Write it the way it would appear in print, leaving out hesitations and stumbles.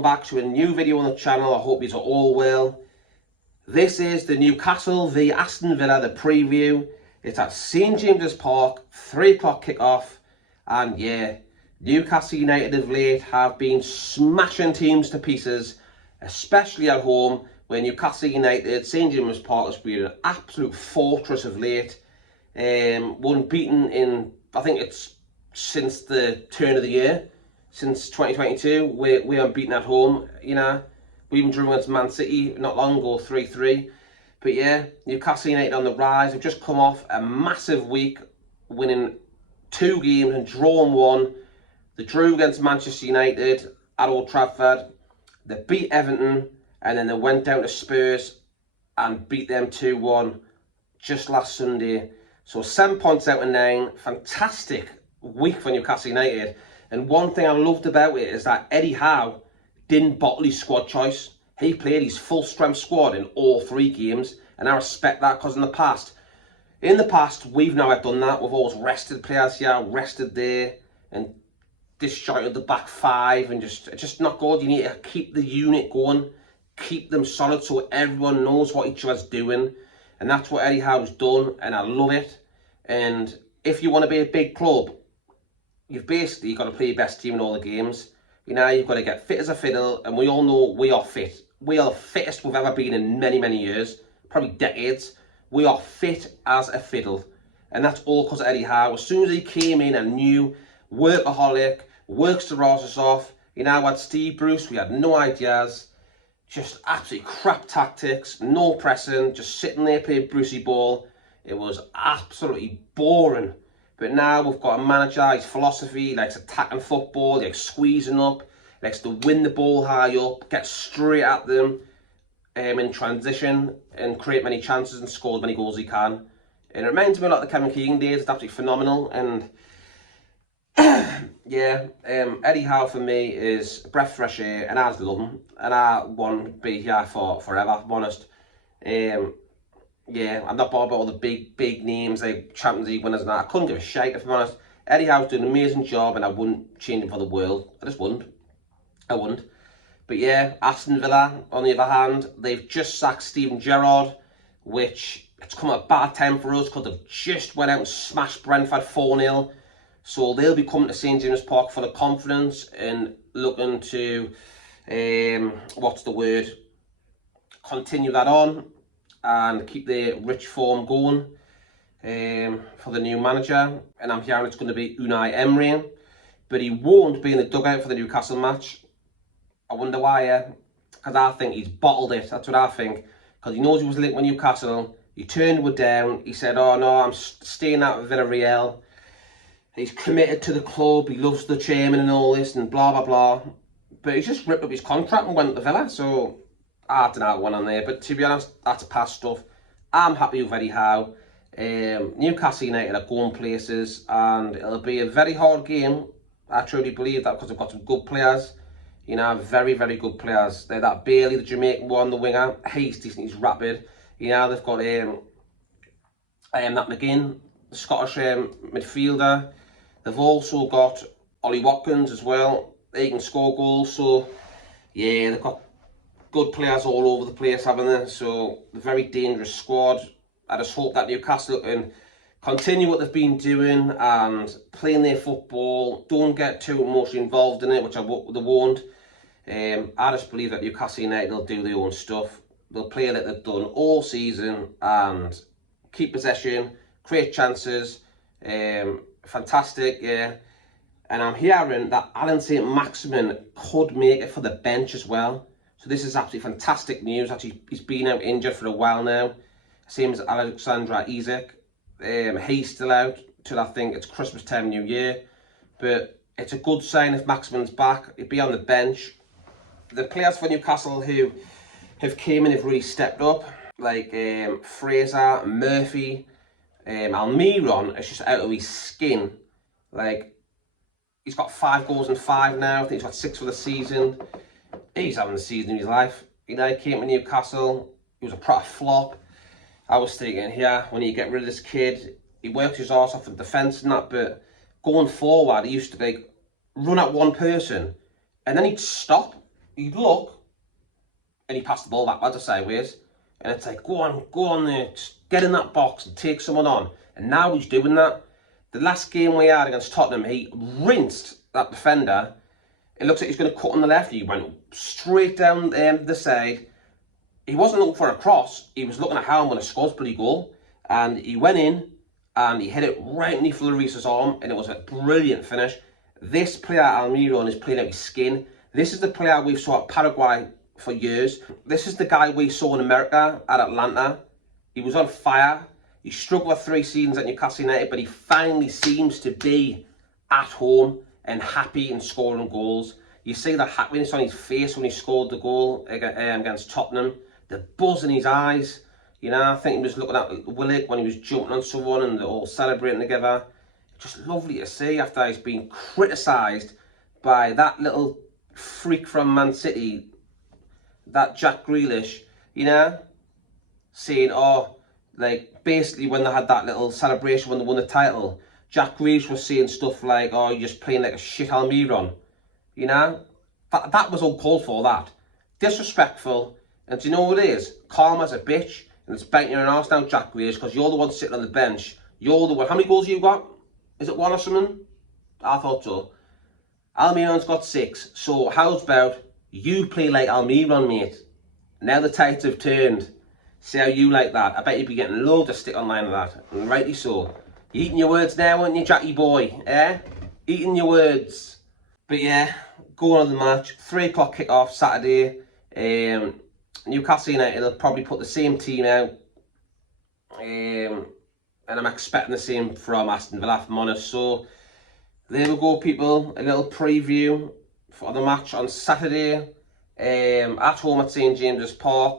welcome back to a new video on the channel. I hope you're all well. This is the Newcastle v Aston Villa, the preview. It's at St James's Park, 3 o'clock kickoff. And yeah, Newcastle United of late have been smashing teams to pieces, especially at home, where Newcastle United, St James's Park has been an absolute fortress of late. Won beaten in, I think it's since the turn of the year. Since 2022, we are beaten at home. You know, we even drew against Man City not long ago, 3-3. But yeah, Newcastle United on the rise. They've just come off a massive week, winning 2 games and drawing 1. They drew against Manchester United at Old Trafford. They beat Everton, and then they went down to Spurs and beat them 2-1 just last Sunday. So 7 points out of 9. Fantastic week for Newcastle United. And one thing I loved about it is that Eddie Howe didn't bottle his squad choice. He played his full strength squad in all 3 games. And I respect that, because in the past, we've never done that. We've always rested players here, rested there, and disjointed the back 5, and just not good. You need to keep the unit going, keep them solid so everyone knows what each other's doing. And that's what Eddie Howe's done, and I love it. And if you want to be a big club, you've basically got to play your best team in all the games. You know, you've got to get fit as a fiddle, and we all know we are fit. We are the fittest we've ever been in many, many years, probably decades. We are fit as a fiddle, and that's all because of Eddie Howe. As soon as he came in, and knew, workaholic, works the rosters off. You know, had Steve Bruce, we had no ideas, just absolutely crap tactics, no pressing, just sitting there playing Brucey ball. It was absolutely boring. But now we've got a manager, his philosophy, he likes attacking football, he likes squeezing up, he likes to win the ball high up, get straight at them in transition, and create many chances and score as many goals he can. And it reminds me a lot of the Kevin Keegan days. It's absolutely phenomenal. And yeah, Eddie Howe for me is a breath of fresh air, and I just love him. And I want to be here for forever, I'm honest. Yeah, I'm not bothered about all the big names like Champions League winners and that. I couldn't give a shite, if I'm honest. Eddie Howe's doing an amazing job, and I wouldn't change him for the world. I just wouldn't. I wouldn't. But yeah, Aston Villa, on the other hand, they've just sacked Steven Gerrard, which it's come at a bad time for us because they've just went out and smashed Brentford 4-0. So they'll be coming to St James's Park full of confidence and looking to, continue that on and keep the rich form going for the new manager. And I'm hearing it's going to be Unai Emery, but he won't be in the dugout for the Newcastle match. I wonder why, because I think he's bottled it. That's what I think, because he knows he was linked with Newcastle. He turned it down. He said, oh no, I'm staying out of Villarreal. He's committed to the club. He loves the chairman and all this and blah, blah, blah. But he's just ripped up his contract and went to Villa. So I don't know what went on there. But to be honest, that's past stuff. I'm happy with Eddie Howe. Newcastle United are going places, and it'll be a very hard game. I truly believe that, because they've got some good players. You know, very, very good players. They're that Bailey, the Jamaican one, the winger. He's decent, he's rapid. You know, they've got that McGinn, the Scottish midfielder. They've also got Ollie Watkins as well. They can score goals. So yeah, they've got good players all over the place, haven't they? So a very dangerous squad. I just hope that Newcastle can continue what they've been doing and playing their football. Don't get too emotionally involved in it, which they won't. I just believe that Newcastle United will do their own stuff. They'll play like they've done all season and keep possession, create chances. Fantastic, yeah. And I'm hearing that Alan St Maximin could make it for the bench as well. So this is absolutely fantastic news. Actually, he's been out injured for a while now. Same as Alexandra Isak. He's still out till I think it's Christmas time, New Year. But it's a good sign if Maximin's back. He'll be on the bench. The players for Newcastle who have came in have really stepped up, like Fraser, Murphy, Almiron is just out of his skin. Like, he's got 5 goals in 5 now. I think he's got 6 for the season. He's having the season of his life. You know, he came to Newcastle. He was a proper flop. I was thinking, yeah, when you get rid of this kid, he worked his arse off in defence and that, but going forward, he used to like run at one person and then he'd stop. he'd look and he passed the ball backwards or sideways. And it's like, go on there, just get in that box and take someone on. And now he's doing that. The last game we had against Tottenham, he rinsed that defender. It looks like he's going to cut on the left. He went straight down the side. He wasn't looking for a cross. He was looking at how I'm going to score this bloody goal. And he went in and he hit it right underneath Lloris's arm. And it was a brilliant finish. This player, Almiron, is playing out his skin. This is the player we've saw at Paraguay for years. This is the guy we saw in America at Atlanta. He was on fire. He struggled for 3 seasons at Newcastle United, but he finally seems to be at home and happy and scoring goals. You see the happiness on his face when he scored the goal against Tottenham. The buzz in his eyes. You know, I think he was looking at Willock when he was jumping on someone and they're all celebrating together. Just lovely to see after he's been criticised by that little freak from Man City, that Jack Grealish, you know, saying, oh, like, basically when they had that little celebration when they won the title, Jack Grealish was saying stuff like, oh, you're just playing like a shit Almiron, you know? That was uncalled for, that. Disrespectful, and do you know what it is? Calm as a bitch, and it's biting your arse now, Jack Grealish, because you're the one sitting on the bench. You're the one. How many goals have you got? Is it 1 or something? I thought so. Almiron's got 6, so how's about you play like Almiron, mate? Now the tides have turned. See how you like that. I bet you'd be getting loads of stick online of that. And rightly so. You're eating your words now, aren't you, Jackie boy? Eh? Eating your words. But yeah, going on to the match. 3 o'clock kick-off Saturday. Newcastle United will probably put the same team out. And I'm expecting the same from Aston Villa, if I'm honest. So, there we go, people. A little preview for the match on Saturday. At home at St James's Park.